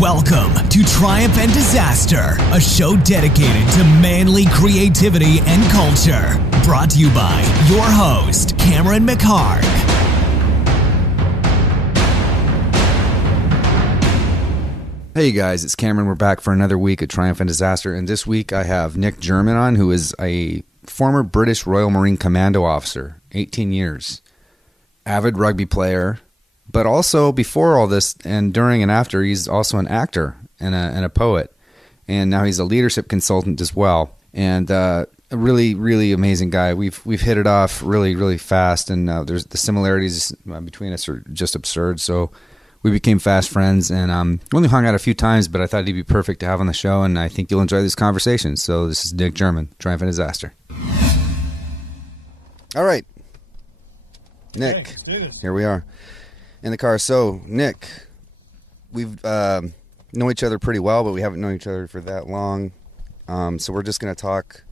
Welcome to Triumph and Disaster, a show dedicated to manly creativity and culture. Brought to you by your host, Cameron McHarg. Hey guys, it's Cameron. We're back for another week at Triumph and Disaster, and this week I have Nick Jermyn on, who is a former British Royal Marine Commando officer, 18 years, avid rugby player, but also before all this and during and after, he's also an actor and a poet, and now he's a leadership consultant as well, and a really, really amazing guy. We've hit it off really, really fast, and there's the similarities between us are just absurd, so we became fast friends, and we only hung out a few times, but I thought he'd be perfect to have on the show, and I think you'll enjoy this conversation. So this is Nick Jermyn, Triumph and Disaster. All right, Nick, hey, let's do this. Here we are in the car. So, Nick, we've know each other pretty well, but we haven't known each other for that long, so we're just going to talk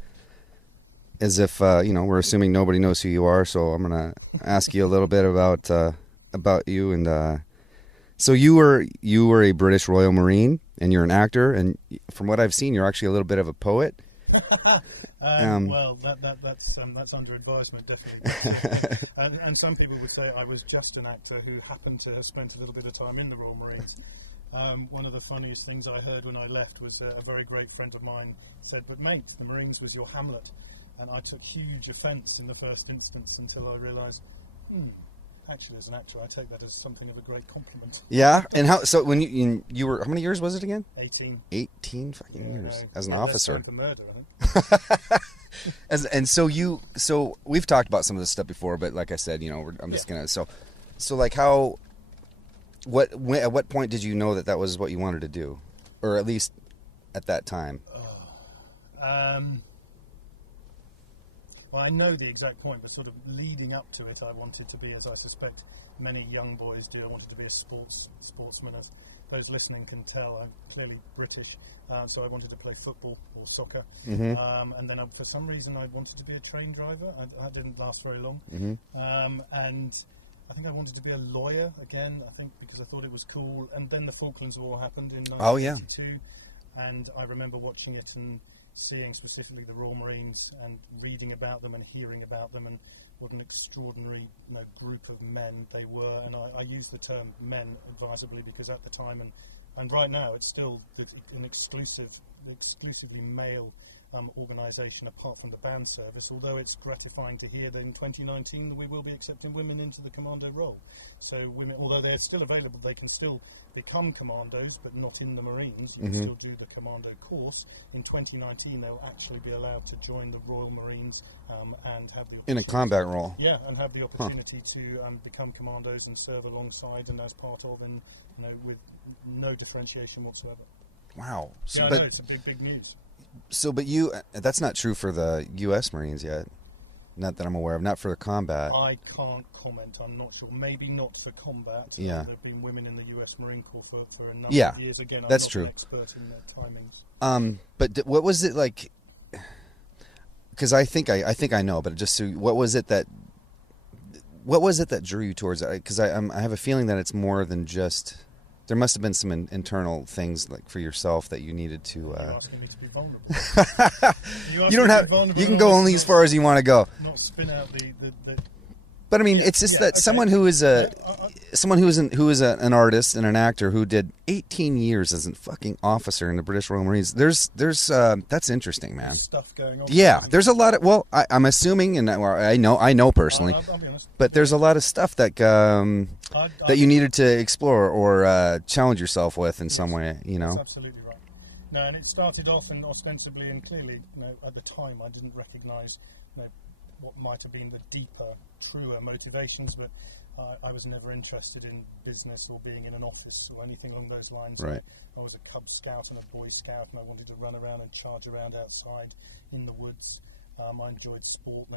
as if, we're assuming nobody knows who you are, so I'm going to ask you a little bit about you, and so you were a British Royal Marine, and you're an actor, and from what I've seen, you're actually a little bit of a poet. Well, that's under advisement, definitely. and some people would say I was just an actor who happened to have spent a little bit of time in the Royal Marines. One of the funniest things I heard when I left was a very great friend of mine said, "But mate, the Marines was your Hamlet," and I took huge offence in the first instance until I realised, actually, as an actor, I take that as something of a great compliment. Yeah, and so when you were, how many years was it again? 18. 18 fucking years as an officer. For murder, I think. And so we've talked about some of this stuff before, but like I said, I'm just gonna so like at what point did you know that was what you wanted to do, or at least at that time? Well, I know the exact point, but sort of leading up to it, I wanted to be, as I suspect many young boys do, I wanted to be a sportsman. As those listening can tell, I'm clearly British, so I wanted to play football or soccer. Mm-hmm. And then for some reason, I wanted to be a train driver. That didn't last very long. Mm-hmm. And I think I wanted to be a lawyer again, I think because I thought it was cool. And then the Falklands War happened in 1982, and I remember watching it and seeing specifically the Royal Marines and reading about them and hearing about them and what an extraordinary group of men they were. And I use the term men advisedly because at the time and right now it's still an exclusively male organisation apart from the band service, although it's gratifying to hear that in 2019 we will be accepting women into the commando role. So women, although they're still available, they can still become commandos, but not in the Marines. You can still do the commando course. In 2019 they'll actually be allowed to join the Royal Marines and have the in a combat role. Yeah, and have the opportunity to become commandos and serve alongside and as part of, and with no differentiation whatsoever. Wow. So, yeah, I know, it's a big news. So, but that's not true for the U.S. Marines yet. Not that I'm aware of. Not for the combat. I can't comment. I'm not sure. Maybe not for combat. Yeah. There have been women in the U.S. Marine Corps for a number of years. Again, I'm that's not true. An expert in their timings. But what was it like? Because I think I know, but just so, what was it that drew you towards it? Because I have a feeling that it's more than just. There must have been some internal things like for yourself that you needed to. You're asking me to be vulnerable. You don't have. You can go only as far as you want to go. Not spin out the. But I mean, it's just that someone who is an artist and an actor who did 18 years as a fucking officer in the British Royal Marines. There's that's interesting, man. Stuff going on. Yeah, there's a lot of. Well, I'm assuming, and I know personally, I'll be honest. But there's a lot of stuff that that you needed to explore or challenge yourself with in some way. That's absolutely right. No, and it started off and ostensibly and clearly, at the time I didn't recognise, what might have been the deeper, truer motivations, but I was never interested in business or being in an office or anything along those lines. Right. I was a Cub Scout and a Boy Scout, and I wanted to run around and charge around outside in the woods. I enjoyed sport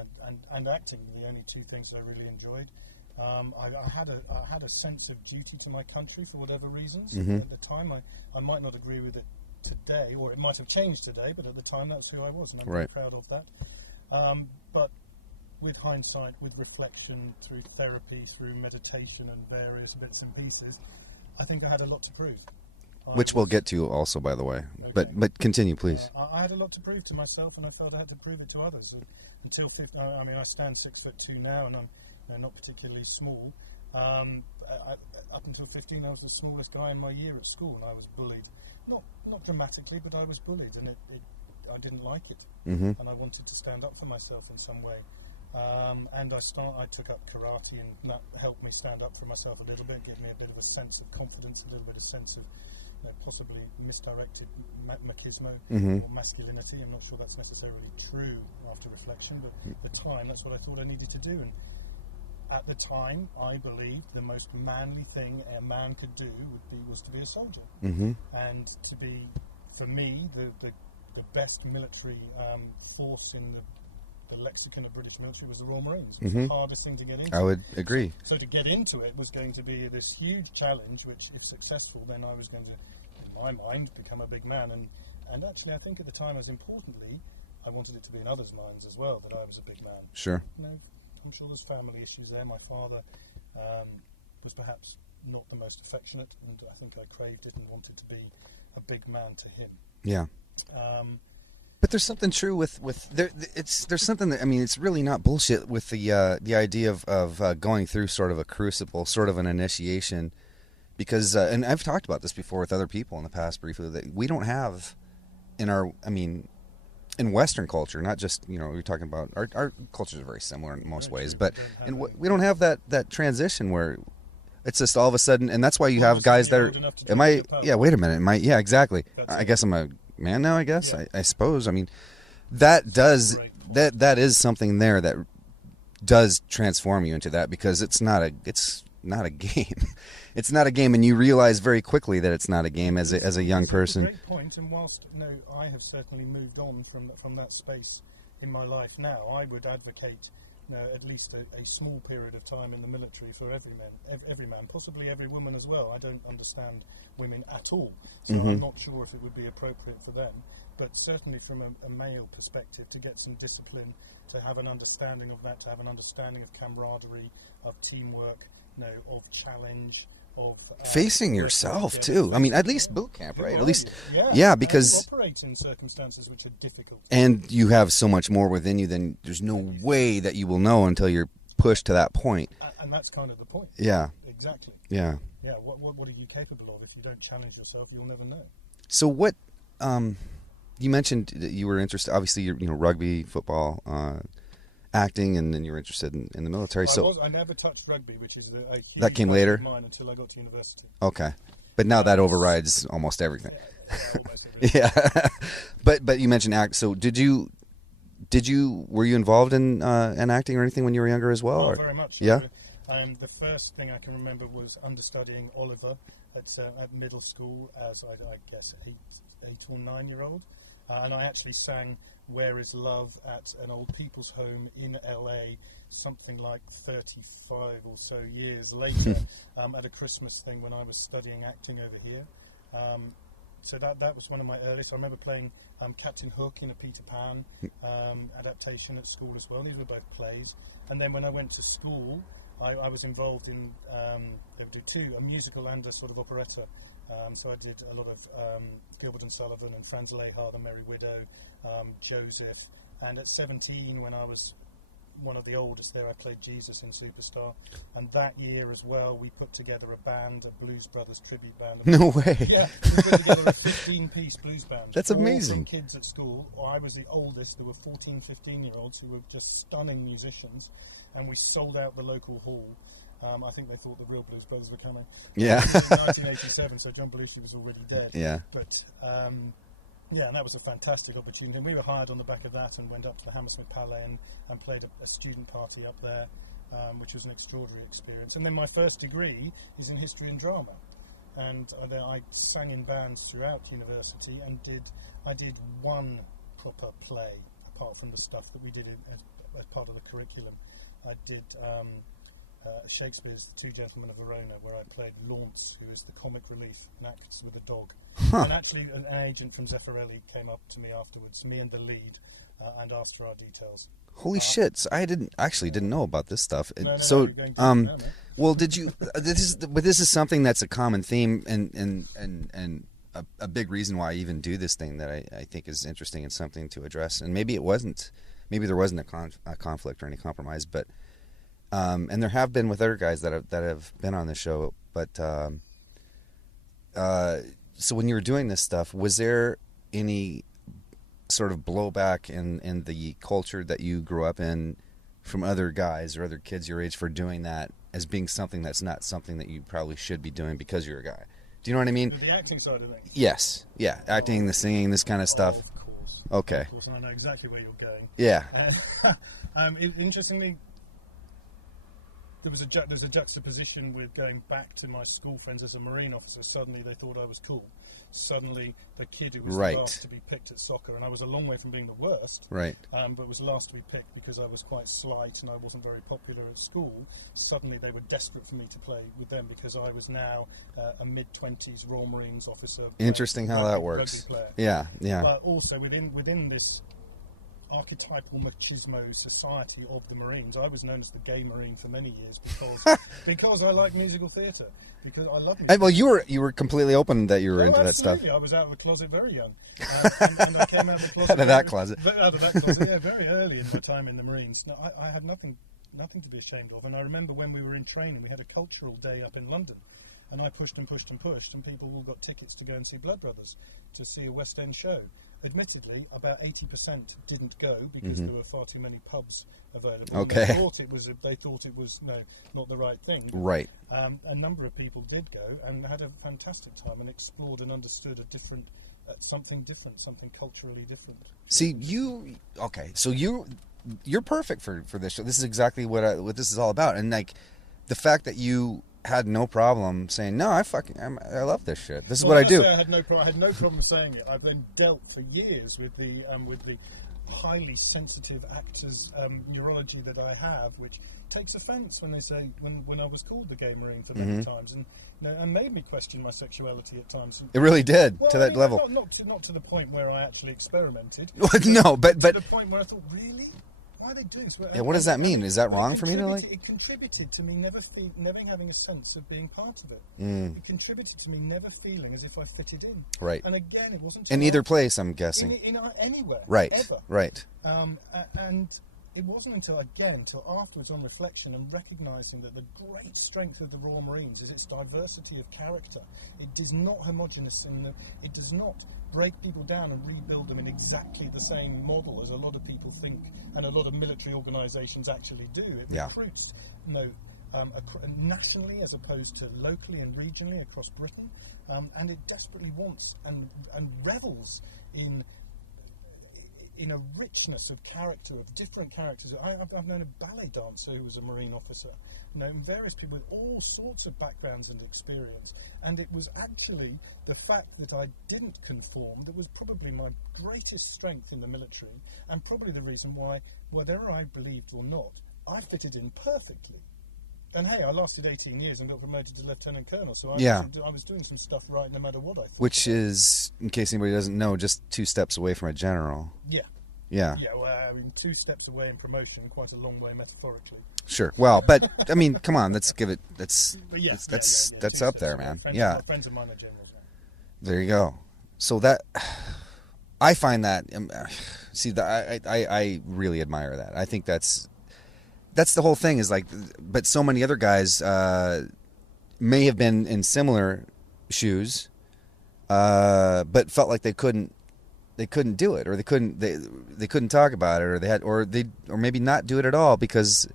and acting, the only two things I really enjoyed. I had a sense of duty to my country for whatever reasons. Mm-hmm. At the time, I might not agree with it today, or it might have changed today, but at the time that's who I was, and I'm very proud of that. But with hindsight, with reflection, through therapy, through meditation and various bits and pieces, I think I had a lot to prove. Which we'll get to also, by the way. Okay. But continue, please. I had a lot to prove to myself, and I felt I had to prove it to others. Until I stand 6'2" now, and I'm not particularly small. Up until 15, I was the smallest guy in my year at school, and I was bullied. Not dramatically, but I was bullied, and I didn't like it, and I wanted to stand up for myself in some way. And I took up karate, and that helped me stand up for myself a little bit, give me a bit of a sense of confidence, a little bit of sense of possibly misdirected machismo or masculinity. I'm not sure that's necessarily true after reflection, but at the time, that's what I thought I needed to do. And at the time, I believed the most manly thing a man could do was to be a soldier, and to be, for me, the best military force in the lexicon of British military was the Royal Marines. It was the hardest thing to get into. I would agree. So to get into it was going to be this huge challenge, which, if successful, then I was going to, in my mind, become a big man. And actually, I think at the time, as importantly, I wanted it to be in others' minds as well, that I was a big man. Sure. I'm sure there's family issues there. My father was perhaps not the most affectionate, and I think I craved it and wanted to be a big man to him. Yeah. But there's something true with there's something that, I mean, it's really not bullshit with the idea of going through sort of a crucible, sort of an initiation, because and I've talked about this before with other people in the past briefly, that we don't have in Western culture, not just, you're talking about our cultures are very similar in most ways, but we don't have that transition where it's just all of a sudden, and that's why you have guys that are. Wait a minute, exactly. I guess I'm a man now. I guess I suppose. I mean, that is something there that does transform you into that, because it's not a game. It's not a game, and you realize very quickly that it's not a game as a young person. That's a great point, and whilst I have certainly moved on from that space in my life now, I would advocate at least a small period of time in the military for every man, possibly every woman as well. I don't understand women at all, so I'm not sure if it would be appropriate for them, but certainly from a male perspective, to get some discipline, to have an understanding of that, to have an understanding of camaraderie, of teamwork, of challenge, of facing yourself too. I mean, at least boot camp, right? At least, because operate in circumstances which are difficult, and you have so much more within you than there's no way that you will know until you're pushed to that point. And that's kind of the point. Yeah. Exactly. Yeah. Yeah. What are you capable of? If you don't challenge yourself, you'll never know. So what? You mentioned that you were interested. Obviously, rugby, football, acting, and then you were interested in the military. I never touched rugby, which is a huge that came later of mine until I got to university. Okay, but now that overrides almost everything. Almost everything. Yeah, but you mentioned act. So were you involved in acting or anything when you were younger as well? Not or? very much. Yeah. The first thing I can remember was understudying Oliver at middle school as I guess 8 or 9-year-old, and I actually sang "Where Is Love" at an old people's home in LA, something like 35 or so years later, at a Christmas thing when I was studying acting over here. So that was one of my earliest. I remember playing Captain Hook in a Peter Pan adaptation at school as well. These were both plays. And then when I went to school, I was involved in they would do two, a musical and a sort of operetta. So I did a lot of Gilbert and Sullivan and Franz Lehár, The Merry Widow, Joseph. And at 17, when I was one of the oldest there, I played Jesus in Superstar. And that year as well, we put together a band, a Blues Brothers tribute band. No way. Yeah, we put together a 15-piece blues band. That's amazing. All from kids at school. I was the oldest. There were 14, 15-year-olds who were just stunning musicians. And we sold out the local hall. I think they thought the real Blues Brothers were coming. Yeah. In 1987, so John Belushi was already dead. Yeah. But, and that was a fantastic opportunity. And we were hired on the back of that and went up to the Hammersmith Palais and played a student party up there, which was an extraordinary experience. And then my first degree is in history and drama. And I sang in bands throughout university and I did one proper play, apart from the stuff that we did as part of the curriculum. I did Shakespeare's The Two Gentlemen of Verona, where I played Launce, who is the comic relief and acts with a dog. And actually an agent from Zeffirelli came up to me afterwards, me and the lead, and asked for our details. Holy shit! So I didn't know about this stuff. Well, did you? This is something that's a common theme, and a big reason why I even do this thing that I think is interesting and something to address. And maybe there wasn't a conflict or any compromise, but and there have been with other guys that have been on the show. But so when you were doing this stuff, was there any sort of blowback in the culture that you grew up in from other guys or other kids your age for doing that as being something that's not something that you probably should be doing because you're a guy? Do you know what I mean? The acting side of things? Yes. Yeah. Acting, the singing, this kind of stuff. Of course. Okay. Of course, and I know exactly where you're going. Yeah. Interestingly, there's a juxtaposition with going back to my school friends as a Marine officer. Suddenly they thought I was cool. Suddenly the kid who was the last to be picked at soccer, and I was a long way from being the worst, right? But was last to be picked because I was quite slight and I wasn't very popular at school. Suddenly they were desperate for me to play with them because I was now a mid-20s Royal Marines officer. Interesting how that works. Yeah, yeah. But also within this archetypal machismo society of the Marines, I was known as the gay Marine for many years because I like musical theatre, because I love music. Well, you were completely open that you were into that stuff. I was out of the closet very young, and I came out of the closet out of that closet, yeah, very early in my time in the Marines. No, I had nothing to be ashamed of, and I remember when we were in training, we had a cultural day up in London. And I pushed and pushed and pushed, and people all got tickets to go and see Blood Brothers, to see a West End show. Admittedly, about 80% didn't go because there were far too many pubs available. Okay. They thought it was not the right thing. Right. A number of people did go and had a fantastic time and explored and understood something different, something culturally different. See, so you're perfect for this show. This is exactly what this is all about, and like the fact that you had no problem saying, no, I love this shit. This is what I do. I had no problem saying it. I've then dealt for years with the highly sensitive actors' neurology that I have, which takes offence when they say when I was called the gay Marine for many times, and made me question my sexuality at times. It really did, to that level. Not to the point where I actually experimented. No, but to the point where I thought, really? Why are they doing this? Yeah, what does that mean? Is that wrong for me to like? It contributed to me never having a sense of being part of it. It contributed to me never feeling as if I fitted in. Right. And again, it wasn't in either place, I'm guessing. Anywhere. Right. Ever. Right. And it wasn't until afterwards, on reflection and recognising that the great strength of the Royal Marines is its diversity of character. It is not homogenous it does not break people down and rebuild them in exactly the same model as a lot of people think and a lot of military organisations actually do. It recruits nationally as opposed to locally and regionally across Britain, and it desperately wants and revels in a richness of character, of different characters. I've known a ballet dancer who was a Marine officer, various people with all sorts of backgrounds and experience, and it was actually the fact that I didn't conform that was probably my greatest strength in the military, and probably the reason why, whether I believed or not, I fitted in perfectly. And hey, I lasted 18 years and got promoted to Lieutenant Colonel, so I was doing some stuff right no matter what I thought. Which is, in case anybody doesn't know, just 2 steps away from a general. Yeah. Yeah. Yeah, well, 2 steps away in promotion, quite a long way metaphorically. Sure. Well, but I mean, come on, let's give it. That's up there, man. Friends of mine are generals. Man. There you go. So that I find that. I really admire that. I think that's the whole thing. Is like, but so many other guys may have been in similar shoes, but felt like they couldn't do it, or they couldn't talk about it, or or maybe not do it at all because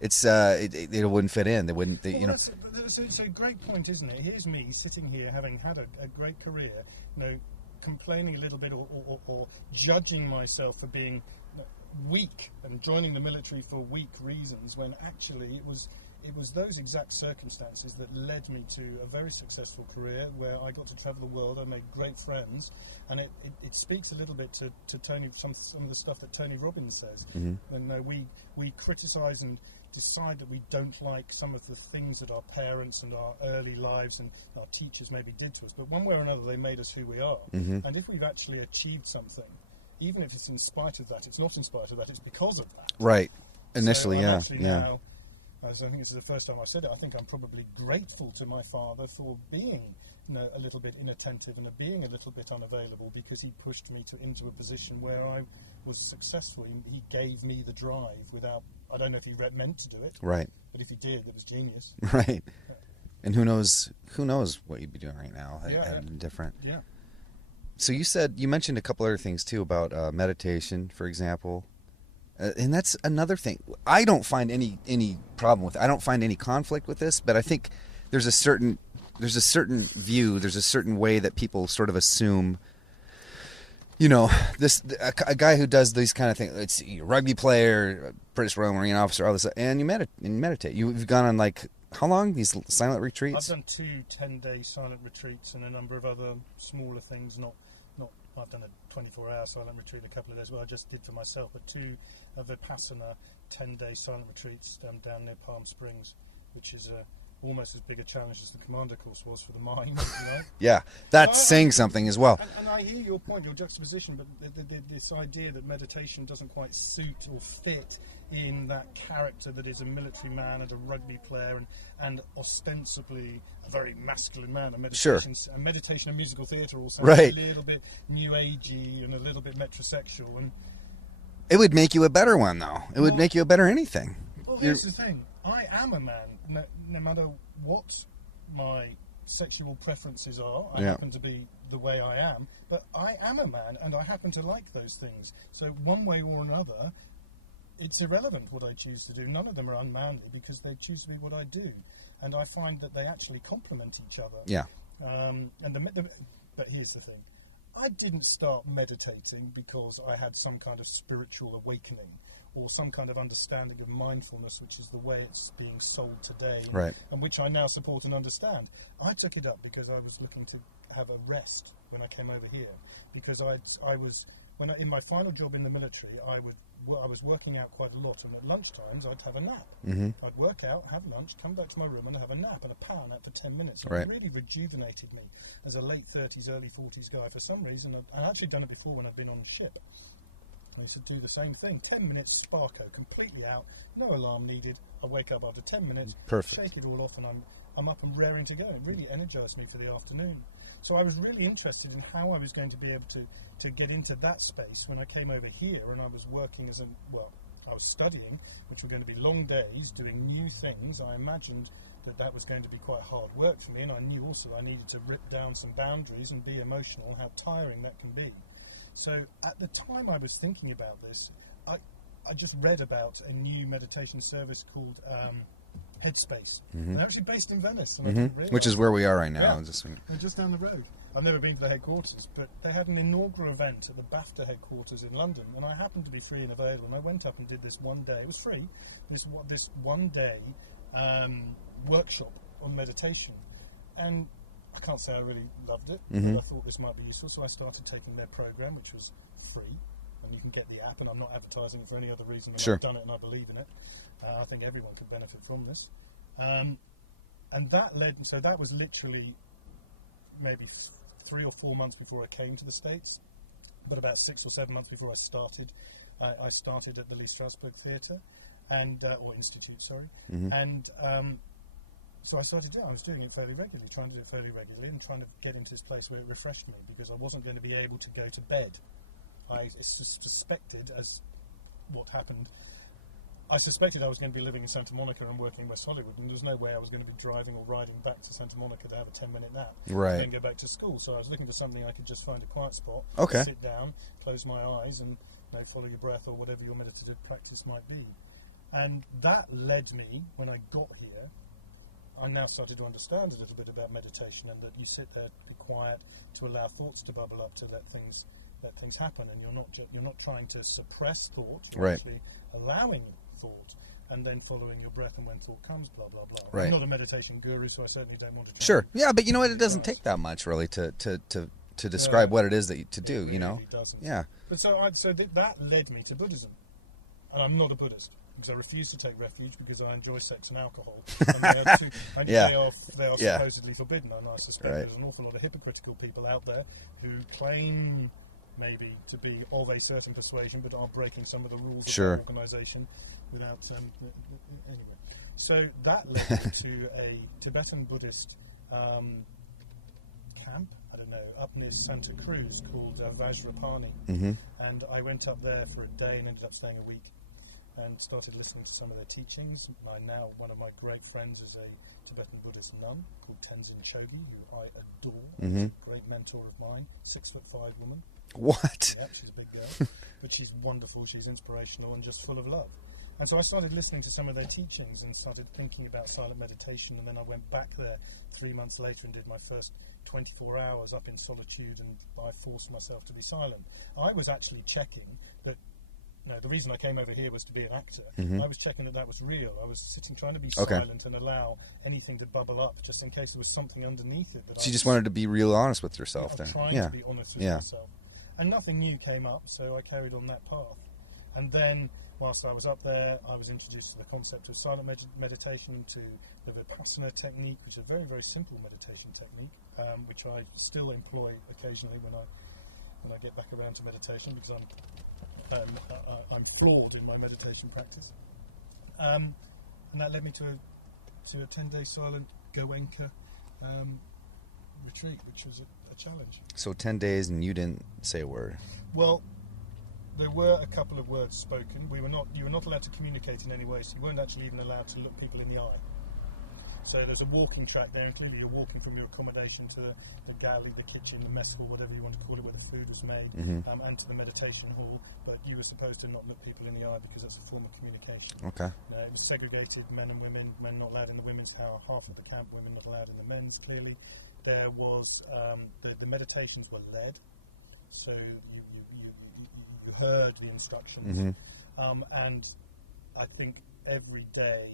it's it wouldn't fit in. They wouldn't. It's a great point, isn't it? Here's me sitting here having had a great career, complaining a little bit or judging myself for being weak and joining the military for weak reasons, when actually it was those exact circumstances that led me to a very successful career where I got to travel the world. I made great friends, and it speaks a little bit to Tony, some of the stuff that Tony Robbins says. When we criticise and decide that we don't like some of the things that our parents and our early lives and our teachers maybe did to us, but one way or another they made us who we are. And if we've actually achieved something, even if it's in spite of that, it's not in spite of that, it's because of that. Right. Initially, so now, as I think it's the first time I've said it, I think I'm probably grateful to my father for being a little bit inattentive and being a little bit unavailable, because he pushed me into a position where I was successful. He gave me the drive without, I don't know if he meant to do it, Right. but if he did, it was genius. Right. And who knows what you'd be doing right now. Different. Yeah. So you mentioned a couple other things too about meditation, for example. And that's another thing. I don't find any problem with it. I don't find any conflict with this, but I think there's a certain view, there's a certain way that people sort of assume, a guy who does these kind of things, it's a rugby player, British Royal Marine officer, all this, and you meditate. You've gone on, like, how long, these silent retreats? I've done 2 10-day silent retreats and a number of other smaller things. Not. I've done a 24-hour silent retreat a couple of days. Well, I just did for myself, but 2 of the Vipassana 10-day silent retreats down near Palm Springs, which is almost as big a challenge as the commando course was for the mind. Yeah, that's saying something as well. And I hear your point, your juxtaposition, but this idea that meditation doesn't quite suit or fit in that character that is a military man and a rugby player and ostensibly a very masculine man. And meditation, Sure. And meditation and musical theatre also Right. a little bit new agey and a little bit metrosexual. And It would make you a better one, though. It would make you a better anything. well, here's the thing. I am a man, no matter what my sexual preferences are. I happen to be the way I am, but I am a man, and I happen to like those things. So one way or another, it's irrelevant what I choose to do. None of them are unmanly because they choose to be what I do, and I find that they actually complement each other. Yeah. But here's the thing. I didn't start meditating because I had some kind of spiritual awakening or some kind of understanding of mindfulness, which is the way it's being sold today, Right. and which I now support and understand. I took it up because I was looking to have a rest when I came over here, because in my final job in the military, I was working out quite a lot, and at lunchtimes I'd have a nap. Mm-hmm. I'd work out, have lunch, come back to my room and have a nap, and a power nap for 10 minutes. And Right. It really rejuvenated me as a late 30s, early 40s guy. For some reason, I'd actually done it before when I'd been on a ship. I used to do the same thing. 10 minutes, sparko, completely out, no alarm needed. I wake up after 10 minutes, Perfect. shake it all off, and I'm up and raring to go. It really energised me for the afternoon. So I was really interested in how I was going to be able to get into that space when I came over here, and I was working I was studying, which were going to be long days, doing new things. I imagined that was going to be quite hard work for me, and I knew also I needed to rip down some boundaries and be emotional, how tiring that can be. So at the time I was thinking about this, I just read about a new meditation service called Headspace. Mm-hmm. They're actually based in Venice, and I didn't realise. Which is where we are right now. Yeah. We're just down the road. I've never been to the headquarters, but they had an inaugural event at the BAFTA headquarters in London, and I happened to be free and available, and I went up and did this one day. It was free. This one day workshop on meditation, and I can't say I really loved it, Mm-hmm. but I thought this might be useful, so I started taking their program, which was free, and you can get the app, and I'm not advertising it for any other reason than Sure. I've done it and I believe in it. I think everyone can benefit from this. And that was literally maybe 3 or 4 months before I came to the States, but about 6 or 7 months before I started at the Lee Strasberg Theatre, or Institute, sorry, Mm-hmm. and so I started doing. I was doing it fairly regularly, trying to do it fairly regularly, and trying to get into this place where it refreshed me, because I wasn't going to be able to go to bed. I suspected, as what happened, I suspected I was going to be living in Santa Monica and working in West Hollywood, and there was no way I was going to be driving or riding back to Santa Monica to have a 10-minute nap Right. and then go back to school. So I was looking for something I could just find a quiet spot, Okay. sit down, close my eyes, and follow your breath or whatever your meditative practice might be. And that led me, when I got here, I now started to understand a little bit about meditation, and that you sit there, be quiet, to allow thoughts to bubble up, to let things happen, and you're not trying to suppress thought, you're Right. actually allowing thought, and then following your breath, and when thought comes, blah blah blah. Right. I'm not a meditation guru, so I certainly don't want to. Sure. Yeah, but you know what? It doesn't take that much, really, to describe what it is that to do. It You know. really doesn't. Yeah. But that led me to Buddhism, and I'm not a Buddhist, because I refuse to take refuge, because I enjoy sex and alcohol, and they are Yeah. supposedly forbidden. And I suspect Right. there's an awful lot of hypocritical people out there who claim maybe to be of a certain persuasion, but are breaking some of the rules Sure. of the organisation without. Anyway, so that led me to a Tibetan Buddhist near Santa Cruz called Vajrapani. Mm-hmm. And I went up there for a day and ended up staying a week and started listening to some of their teachings. One of my great friends is a Tibetan Buddhist nun called Tenzin Chogi, who I adore. Mm-hmm. A great mentor of mine, 6'5" woman. What? Yeah, she's a big girl, but she's wonderful, she's inspirational and just full of love. And so I started listening to some of their teachings and started thinking about silent meditation, and then I went back there 3 months later and did my first 24 hours up in solitude, and I forced myself to be silent. I was actually checking that, the reason I came over here was to be an actor. Mm-hmm. I was checking that was real. I was sitting trying to be Okay. silent and allow anything to bubble up just in case there was something underneath it. So you just wanted to be real honest with yourself I was then. trying Yeah. to be honest with myself. And nothing new came up, so I carried on that path. And then, whilst I was up there, I was introduced to the concept of silent meditation, to the Vipassana technique, which is a very, very simple meditation technique, which I still employ occasionally when I get back around to meditation, because I'm flawed in my meditation practice. And that led me to a 10-day silent Goenka retreat, which was a challenge. So 10 days and you didn't say a word. Well, there were a couple of words spoken. You were not allowed to communicate in any way, so you weren't actually even allowed to look people in the eye. So there's a walking track there, and clearly you're walking from your accommodation to the galley, the kitchen, the mess hall, whatever you want to call it, where the food was made, Mm-hmm. and to the meditation hall. But you were supposed to not look people in the eye because that's a form of communication. Okay. It was segregated, men and women, men not allowed in the women's tower, half of the camp, women not allowed in the men's, clearly. There was, the meditations were led, so you heard the instructions. Mm-hmm. And I think every day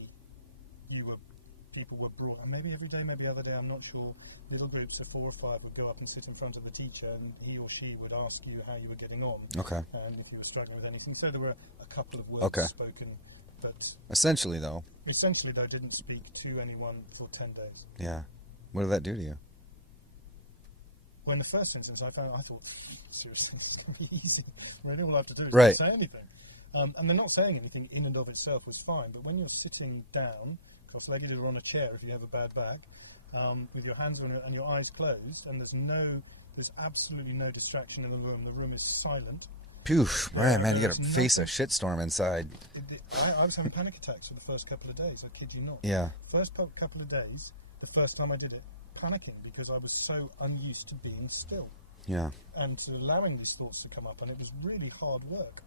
people were brought, and maybe every day, maybe other day, I'm not sure, little groups of 4 or 5 would go up and sit in front of the teacher, and he or she would ask you how you were getting on. Okay. And if you were struggling with anything. So there were a couple of words spoken, but Essentially, though, I didn't speak to anyone for 10 days. yeah. What did that do to you? Well, in the first instance, I thought, seriously, this is going to be easy. Really, all I have to do is Right. not say anything. And then not saying anything in and of itself was fine, but when you're sitting down, cross-legged or on a chair if you have a bad back, with your hands on and your eyes closed, and there's absolutely no distraction in the room is silent. Phew, man, you got to There's face a nothing. shitstorm inside. I was having panic attacks for the first couple of days, I kid you not. Yeah. First couple of days, the first time I did it, panicking because I was so unused to being still Yeah. and to allowing these thoughts to come up, and it was really hard work.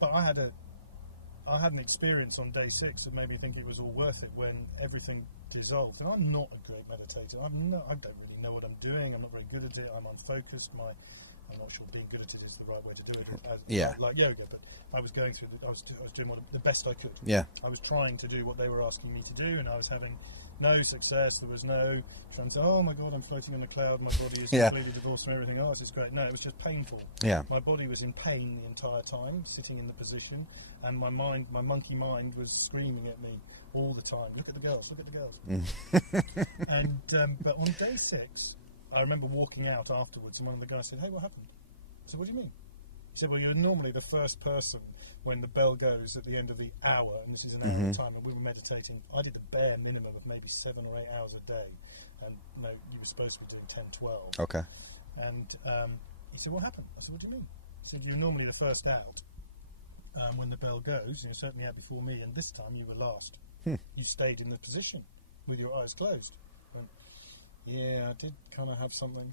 But I had an experience on day 6 that made me think it was all worth it when everything dissolved. And I'm not a great meditator. I don't really know what I'm doing. I'm not very good at it. I'm unfocused. I'm not sure being good at it is the right way to do it. Yeah. Like yoga, but I was going through. I was doing the best I could. Yeah. I was trying to do what they were asking me to do, and I was having no success. There was no trying to say, "Oh my God, I'm floating on a cloud. My body is completely divorced from everything else. It's great." No, it was just painful. Yeah. My body was in pain the entire time, sitting in the position, and my monkey mind, was screaming at me all the time. Look at the girls. Look at the girls. And but on day 6, I remember walking out afterwards, and one of the guys said, "Hey, what happened?" I said, "What do you mean?" He said, "Well, you're normally the first person when the bell goes at the end of the hour, and this is an hour at a time, and we were meditating. I did the bare minimum of maybe 7 or 8 hours a day, and you were supposed to be doing 10, 12. Okay. And he said, "What happened?" I said, "What do you mean?" He said, "You're normally the first out when the bell goes. You're certainly out before me, and this time you were last. You stayed in the position with your eyes closed." I went, "Yeah, I did kind of have something."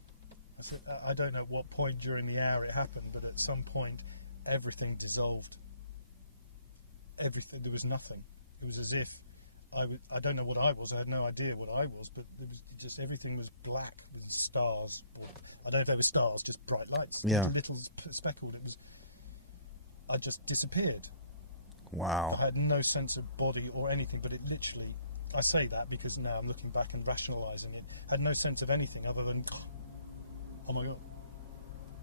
I said, "I don't know at what point during the hour it happened, but at some point everything dissolved. Everything, there was nothing. It was as if I don't know what I was. I had no idea what I was, but it was just everything was black with stars. Or, I don't know if they were stars, just bright lights. Yeah. Little speckled. I just disappeared. Wow. I had no sense of body or anything, but it literally, I say that because now I'm looking back and rationalising it, had no sense of anything other than, oh my God.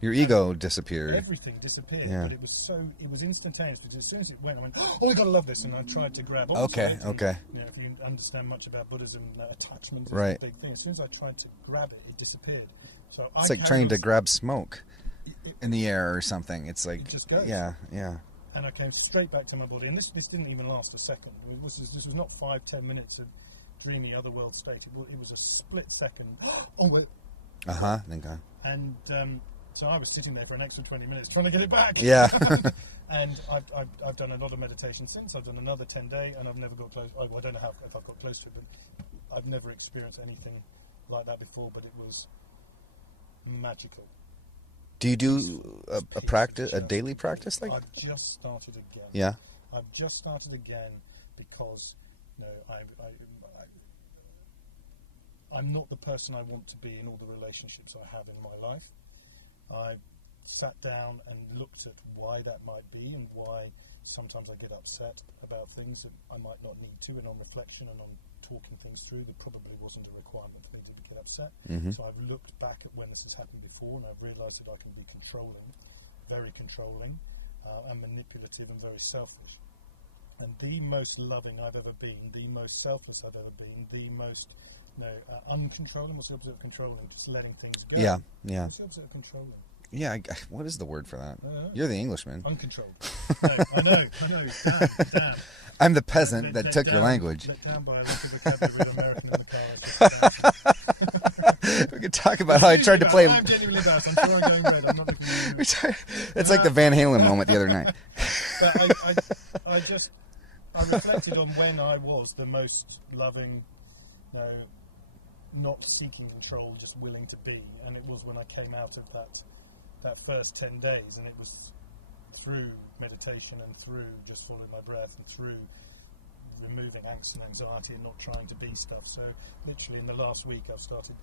Your ego disappeared. Everything disappeared, Yeah. but it was instantaneous, because as soon as it went, I went, "Oh my God, I love this," and I tried to grab onto Okay, it. okay. And, if you understand much about Buddhism, attachment is Right. a big thing. As soon as I tried to grab it, it disappeared. So It's like trying to grab smoke in the air or something. It's like, It just goes. yeah. And I came straight back to my body, and this didn't even last a second. This was not 5-10 minutes of dreamy otherworld state. It was a split second. Oh, well. Thank God. And so I was sitting there for an extra 20 minutes trying to get it back. Yeah. And I've done a lot of meditation since. I've done another 10-day, and I've never got close. I don't know if I've got close to it, but I've never experienced anything like that before. But it was magical. Do you do a practice, a daily practice like? I've just started again. Yeah. I've just started again because I'm not the person I want to be in all the relationships I have in my life. I sat down and looked at why that might be and why sometimes I get upset about things that I might not need to, and on reflection and on talking things through, there probably wasn't a requirement for me to get upset. Mm-hmm. So I've looked back at when this has happened before, and I've realised that I can be controlling, very controlling, and manipulative and very selfish. And the most loving I've ever been, the most selfless I've ever been, the most uncontrolling. What's the opposite of controlling? Just letting things go. Yeah. What's the opposite of controlling? Yeah, what is the word for that? You're the Englishman. Uncontrolled. No, I know. Damn. I'm the peasant that took your language. Let down by a lack of vocabulary with American in the car. We could talk about how I tried to play. I'm genuinely embarrassed. I'm sure I'm going red. I'm not looking at you. It's like the Van Halen moment the other night. But I reflected on when I was the most loving, not seeking control, just willing to be, and it was when I came out of that first 10 days, and it was through meditation and through just following my breath and through removing angst and anxiety and not trying to be stuff. So literally in the last week I've started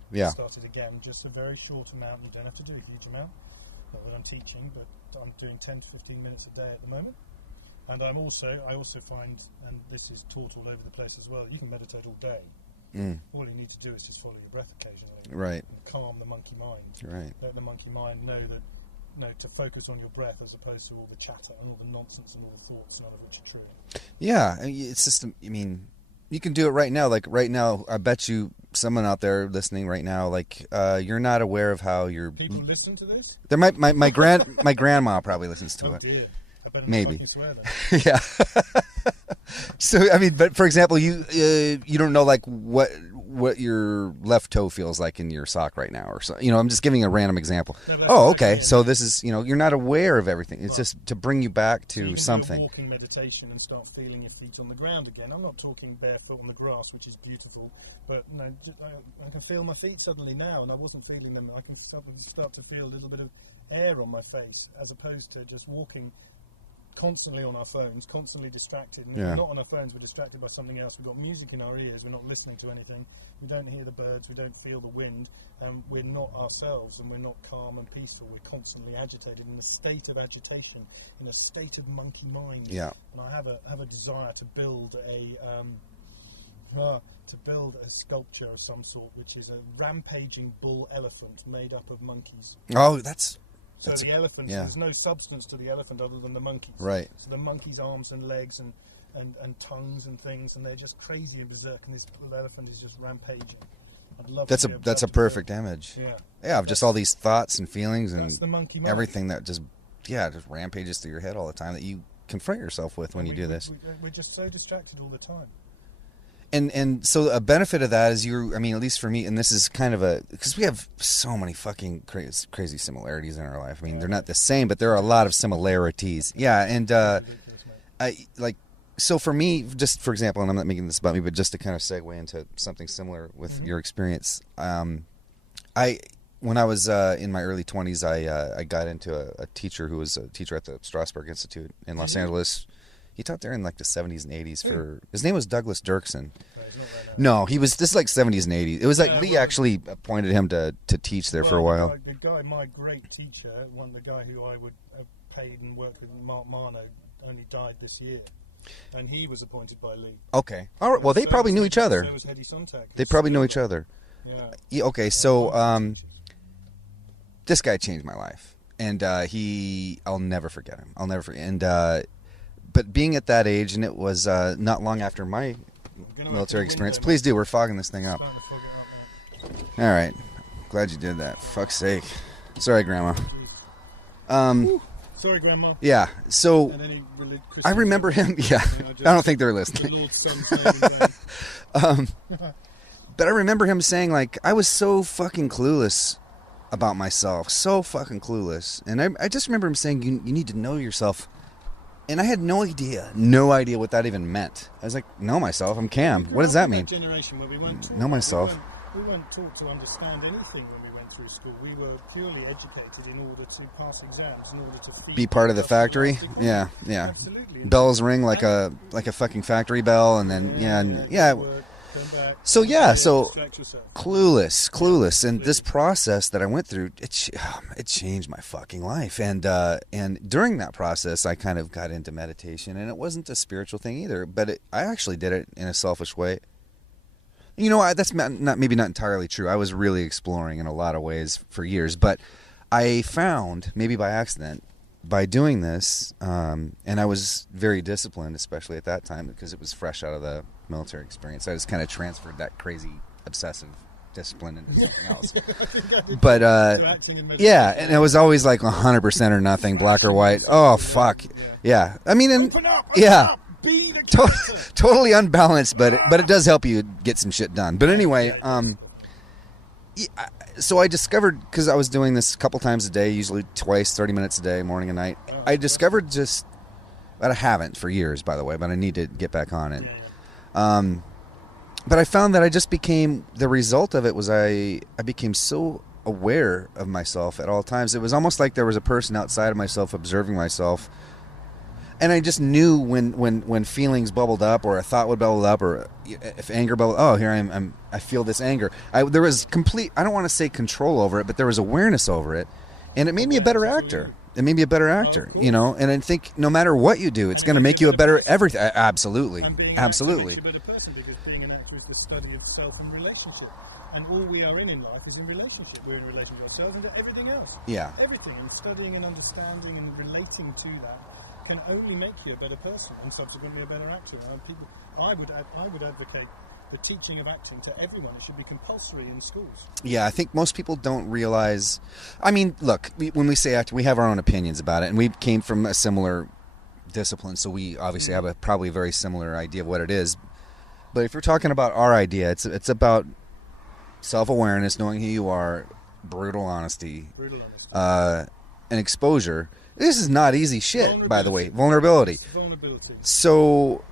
again, just a very short amount. You don't have to do a huge amount, not that I'm teaching, but I'm doing 10 to 15 minutes a day at the moment. And I also find, and this is taught all over the place as well, you can meditate all day. All you need to do is just follow your breath occasionally. Right. And calm the monkey mind. Right. Let the monkey mind know that to focus on your breath as opposed to all the chatter and all the nonsense and all the thoughts, none of which are true. Yeah, it's just, I mean, you can do it right now. Like right now, I bet you someone out there listening right now, like you're not aware of how you're. People listen to this? There might my grandma probably listens to it. Dear. I better Maybe. Not fucking swear then. Yeah. So I mean, but for example, you don't know like what your left toe feels like in your sock right now, or so. I'm just giving a random example. No, okay. So this is you're not aware of everything. It's just to bring you back to something. Do a walking meditation and start feeling your feet on the ground again. I'm not talking barefoot on the grass, which is beautiful, but I can feel my feet suddenly now, and I wasn't feeling them. I can start to feel a little bit of air on my face, as opposed to just walking constantly on our phones, constantly distracted. And Yeah. We're not on our phones, we're distracted by something else. We've got music in our ears, we're not listening to anything, we don't hear the birds, we don't feel the wind, and we're not ourselves, and we're not calm and peaceful. We're constantly agitated, in a state of agitation, in a state of monkey mind. Yeah. And I have a desire to build a sculpture of some sort, which is a rampaging bull elephant made up of monkeys. Oh, that's the elephant, there's no substance to the elephant other than the monkeys. Right. So the monkey's arms and legs and tongues and things, and they're just crazy and berserk, and this little elephant is just rampaging. I'd love that's a perfect image. Yeah. Of just all these thoughts and feelings and the monkey mind. Everything that just rampages through your head all the time that you confront yourself with when you do this. We're just so distracted all the time. And so a benefit of that is at least for me, and this is kind of because we have so many fucking crazy similarities in our life. I mean, they're not the same, but there are a lot of similarities. Yeah, and so for me, just for example, and I'm not making this about me, but just to kind of segue into something similar with your experience, when I was in my early 20s, I got into a teacher who was a teacher at the Strasberg Institute in Los Angeles. He taught there in like the 70s and 80s. His name was Douglas Dirksen. No, he was this is like 70s and 80s. It was like Lee actually appointed him to teach there for a while. The guy, my great teacher, the guy who I would have paid and worked with, Mark Marno, only died this year, and he was appointed by Lee. Okay, all right. Well, they probably knew each other. So was Hedy Sontag. They probably know each other. Yeah. Okay, so this guy changed my life, and I'll never forget him. I'll never forget. And but being at that age, and it was not long after my military experience. Please do. We're fogging this thing up. All right. Glad you did that. Fuck's sake. Sorry, Grandma. Sorry, Grandma. Yeah. So And any I remember him. Yeah. I don't think they're listening. The Lord's Son. But I remember him saying, like, I was so fucking clueless about myself. So fucking clueless. And I just remember him saying, you need to know yourself. And I had no idea what that even meant. I was like, know myself, I'm Cam. What does that mean? Generation where we weren't taught, know myself. We weren't taught to understand anything when we went through school. We were purely educated in order to pass exams, in order to be part of the factory. Yeah. Absolutely. Bells ring like a fucking factory bell, and then So clueless, and this process that I went through, it changed my fucking life, and during that process, I kind of got into meditation, and it wasn't a spiritual thing either, but I actually did it in a selfish way. You know, that's maybe not entirely true. I was really exploring in a lot of ways for years, but I found, maybe by accident, by doing this, and I was very disciplined, especially at that time, because it was fresh out of the military experience. I just kind of transferred that crazy obsessive discipline into something else. But yeah, and it was always like 100% or nothing, black or white. Oh fuck, yeah. I mean, and yeah, totally unbalanced, but it does help you get some shit done. But anyway, so I discovered, because I was doing this a couple times a day, usually twice, 30 minutes a day, morning and night. I discovered but I haven't for years, by the way, but I need to get back on it. But I found that I just became, the result of it was I became so aware of myself at all times. It was almost like there was a person outside of myself observing myself. And I just knew when feelings bubbled up, or a thought would bubble up, or if anger bubbled, oh, here I feel this anger. There was complete, I don't want to say control over it, but there was awareness over it. And it made me a better actor. It made me a better actor, you know. And I think no matter what you do, it's going to make you a better everything. Absolutely, absolutely. Makes you a better person, because being an actor is the study of self and relationship. And all we are in life is in relationship. We're in relation to ourselves and to everything else. Yeah. Everything. And studying and understanding and relating to that can only make you a better person and subsequently a better actor. I would advocate the teaching of acting to everyone. It should be compulsory in schools. Yeah, I think most people don't realize. I mean, look, when we say acting, we have our own opinions about it, and we came from a similar discipline, so we obviously have probably a very similar idea of what it is. But if you're talking about our idea, it's about self-awareness, knowing who you are, brutal honesty, and exposure. This is not easy shit, by the way. Vulnerability. So,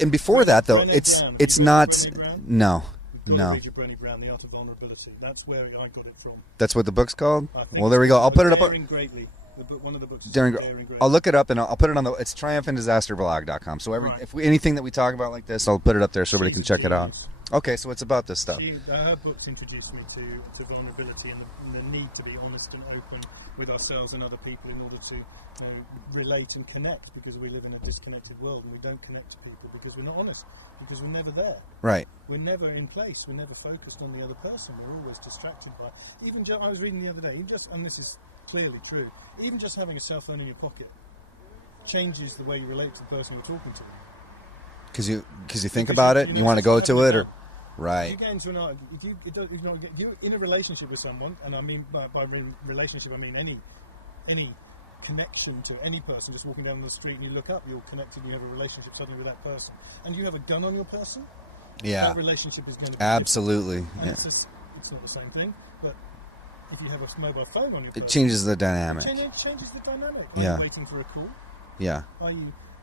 and before that, though, it's not. No. Read your Brené Brown, The Art of Vulnerability. That's where I got it from. That's what the book's called? Well, there we go. I'll put it up. Greatly. One of the books is Daring Greatly. I'll look it up, and I'll put it on it's triumphanddisasterblog.com. So anything that we talk about like this, I'll put it up there so everybody can check it out. Okay, so it's about this stuff. Her books introduced me to vulnerability and the need to be honest and open with ourselves and other people in order to relate and connect, because we live in a disconnected world and we don't connect to people because we're not honest, because we're never there. Right. We're never in place. We're never focused on the other person. We're always distracted by. I was reading the other day, and this is clearly true, even just having a cell phone in your pocket changes the way you relate to the person you're talking to. Because you think about it, you want to go to it, or right. You get into if you're in a relationship with someone, and I mean by relationship I mean any connection to any person, just walking down the street and you look up, you're connected, you have a relationship suddenly with that person, and you have a gun on your person. Yeah, that relationship is going to be absolutely. Yeah. It's not the same thing, but if you have a mobile phone on your person, it changes the dynamic. It changes the dynamic. Are you waiting for a call? Yeah.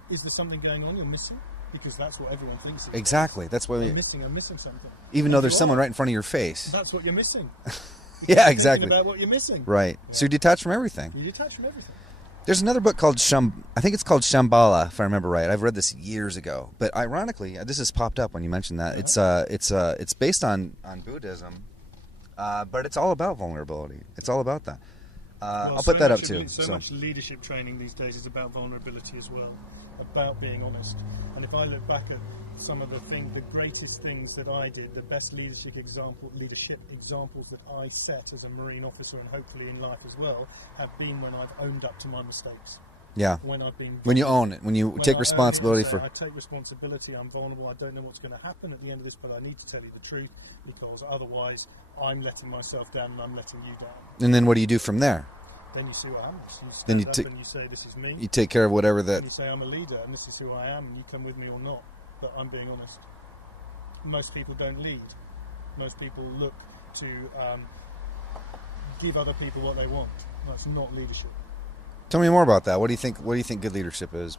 Is there something going on you're missing? Because that's what everyone thinks. Exactly. That's what I'm missing something. Even though there's someone right in front of your face. That's what you're missing. Yeah, exactly. About what you're missing. Right. Yeah. So you're detached from everything. You're detached from everything. There's another book called I think it's called Shambhala, if I remember right. I've read this years ago, but ironically, this has popped up when you mentioned that. It's based on Buddhism, but it's all about vulnerability. It's all about that. I'll put that up too. So much leadership training these days is about vulnerability as well, about being honest. And if I look back at some of the greatest things that I did, the best leadership examples that I set as a Marine officer, and hopefully in life as well, have been when I've owned up to my mistakes. Yeah. When you own it, when you take responsibility for. I take responsibility. I'm vulnerable. I don't know what's going to happen at the end of this, but I need to tell you the truth, because otherwise I'm letting myself down and I'm letting you down. And then what do you do from there? then you see what happens. You Then stand up and you say, this is me. You take care of whatever that... And you say, I'm a leader, and this is who I am, and you come with me or not. But I'm being honest. Most people don't lead. Most people look to give other people what they want. That's not leadership. Tell me more about that. What do you think good leadership is?